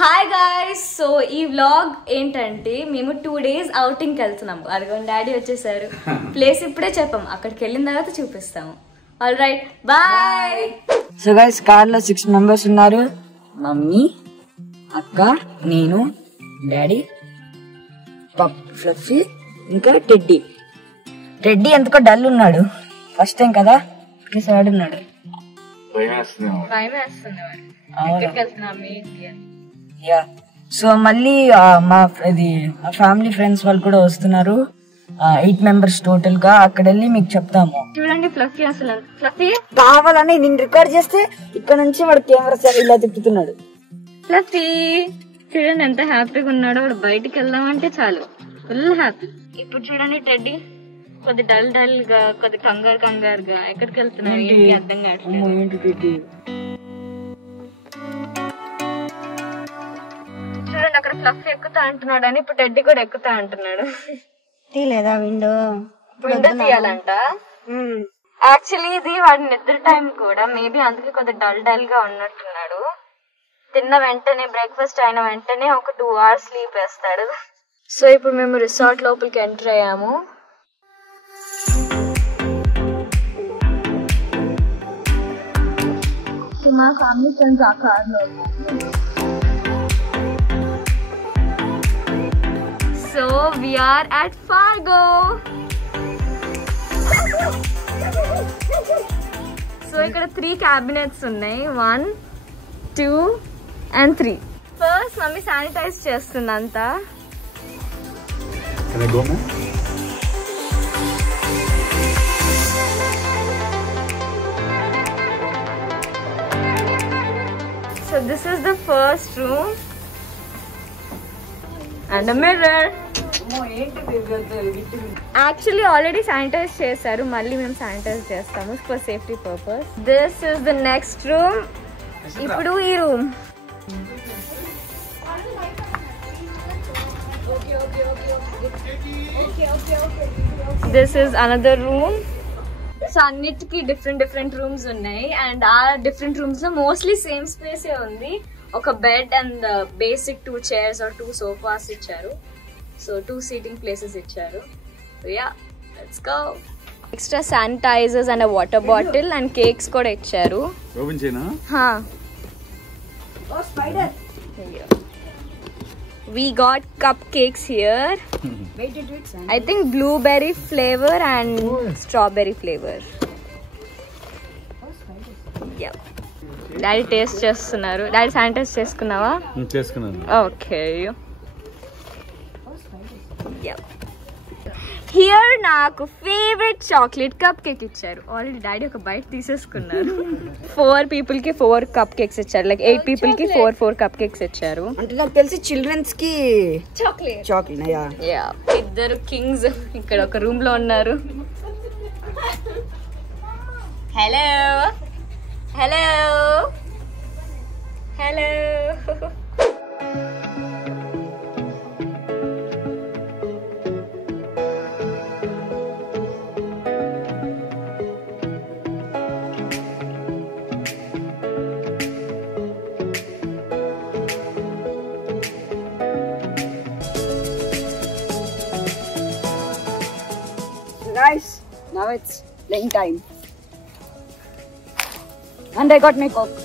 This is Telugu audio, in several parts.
Hi guys. సో ఈ వ్లాగ్ ఏంటంటే మేము 2 days అవుటింగ్కి వెళ్తున్నాము. అదిగోండి డాడీ వచ్చేసారు. ప్లేస్ ఇప్పుడే చెప్పాం, అక్కడికి వెళ్ళిన తర్వాత చూపిస్తాము. All right, bye. So guys, car లో 6 members ఉన్నారు. మమ్మీ, అక్క, నేను, డాడీ, ఫ్లఫీ, ఇంకా టెడ్డీ. టెడ్డీ ఎందుకో డల్ ఉన్నాడు, ఫస్ట్ టైం కదా, సాడ్ ఉన్నాడు. సో మళ్ళీ మా ఫ్యామిలీ ఫ్రెండ్స్ వాళ్ళు కూడా వస్తున్నారు. 8 members టోటల్ గా. అక్కడ వెళ్ళి మీకు చెప్తాము. చూడండి ఫ్లఫీ, అసలు ఫ్లఫీ కావాలని నేను రికార్డ్ చేస్తే ఇక్కడ నుంచి వాడు కెమెరా సార్ ఇలా తిప్పుతున్నాడు. ఫ్లఫీ చూడండి ఎంత హ్యాపీగా ఉన్నాడో. వాడు బయటికి వెళ్దామంటే చాలు ఫుల్ హ్యాపీ. ఇప్పుడు చూడండి టెడ్డీ కొద్ది డల్ గా, కొద్ది కంగారుగా ఎక్కడికి వెళ్తున్నాడు ఏంటి అర్థం కావట్లేదు. చూడండి అక్కడ ఫ్లఫీ ఎక్కుతా అంటున్నాడు అని ఇప్పుడు టెడ్డీ కూడా ఎక్కుతా అంటున్నాడు. తీయలేదా విండో తీయాలంట. యాక్చువల్లీ ఇది వాడి నిద్ర టైం కూడా, మేబీ అందుకే కొద్ది డల్ గా ఉన్నట్టున్నాడు. తిన్న వెంటనే, బ్రేక్ఫాస్ట్ అయిన వెంటనే ఒక 2 hours స్లీప్ వేస్తాడు. సో ఇప్పుడు మేము రిసార్ట్ లోపలికి ఎంటర్ అయ్యాము. మా ఫ్యామిలీ ఫ్రెండ్స్ ఆ కార్ లో. So we are at Fargo. So ఇక్కడ 3 cabinets ఉన్నాయి. 1, 2 and 3. ఫస్ట్ మమ్మీ శానిటైజ్ చేస్తుంది అంతా. So this is the first room and a mirror. Actually already sanitize చేశారు, మళ్ళీ మేము శానిటైజ్ చేస్తాము for safety purpose. This is the next room. ఇప్పుడు ఈ room. This is another room. So అన్నిటికీ డిఫరెంట్ రూమ్స్ ఉన్నాయి. అండ్ ఆ డిఫరెంట్ రూమ్స్ లో మోస్ట్లీ సేమ్ స్పేస్ ఉంది. ఒక bed and basic 2 chairs or 2 sofas ఇచ్చారు. సో 2 seating places ఇచ్చారు. So yeah, let's go. Extra sanitizers and water bottle and cakes కూడా ఇచ్చారు. We got cupcakes here. I think blueberry flavor and strawberry flavor. Yeah. Daddy taste చేస్తున్నారు. డాడీ శానిటైజ్ చేసుకున్నావా? చేసుకున్నాను. ఓకే. హియర్ నాకు ఫేవరెట్ చాక్లెట్ కప్ కేక్ ఇచ్చారు. ఆల్రెడీ డాడీ ఒక బైట్ తీసేసుకున్నారు. 4 people కి 4 cupcakes ఇచ్చారు. లైక్ 8 people కి 4 cupcakes ఇచ్చారు. అంటే నాకు తెలిసి చిల్డ్రన్స్ కి చాక్లెట్. యా, ఇద్దరు కింగ్స్ ఇక్కడ ఒక రూమ్ లో ఉన్నారు. Hello hello hello. Guys, now it's playing time. And I got my Coke.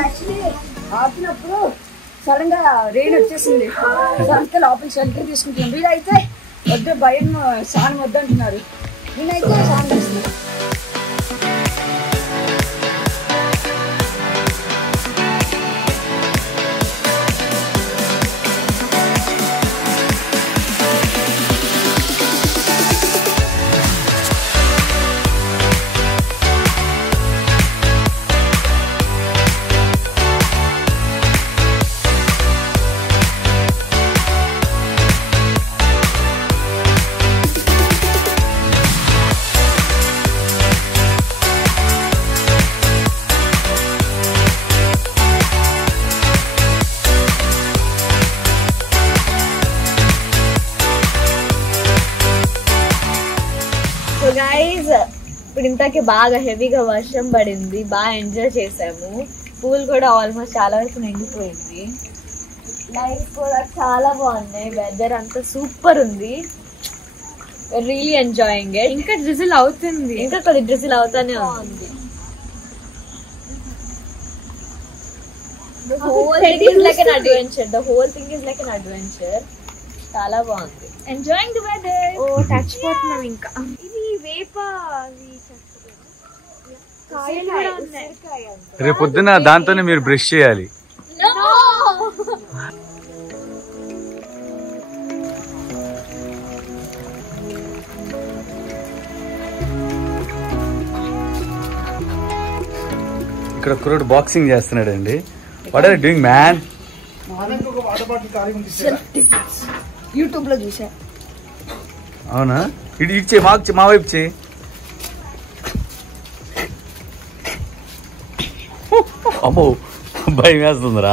Actually ఆపినప్పుడు సడన్ గా రెయిన్ వచ్చేసింది. దానికి లోపలికి షెల్టర్ తీసుకుంటున్నాం. వీళ్ళైతే వద్దు భయం స్నానం వద్దు అంటున్నారు. నేనైతే స్నానం చేస్తున్నాను. సో గైజ్ ఇప్పుడు ఇంతకి బాగా హెవీగా వర్షం పడింది, బాగా ఎంజాయ్ చేసాము. పూల్ కూడా ఆల్మోస్ట్ చాలా వరకు నిండిపోయింది. లైఫ్ కూడా చాలా బాగున్నాయి. వెదర్ అంతా సూపర్ ఉంది. Really enjoying it. ఇంకా డ్రిజిల్ అవుతుంది, ఇంకా కొద్ది డ్రిజిల్ అవుతానే ఉంది. The whole thing is like an adventure. The whole thing is like an adventure. చాలా బాగుంది. Enjoying the weather. ఓ టచ్ పోతున్నాం. ఇంకా ఇది వేప కాయలు కూడా ఉన్నాయి. రేపు పొద్దున దాంతోనే మీరు బ్రష్ చేయాలి. ఇక్కడ కుర్రోడు బాక్సింగ్ చేస్తున్నాడు అండి. What are you doing man? YouTube లో చూసా. అవునా? ఇటు ఇచ్చే మా వైపు చేయి. అమ్మో భయం వేస్తుందిరా.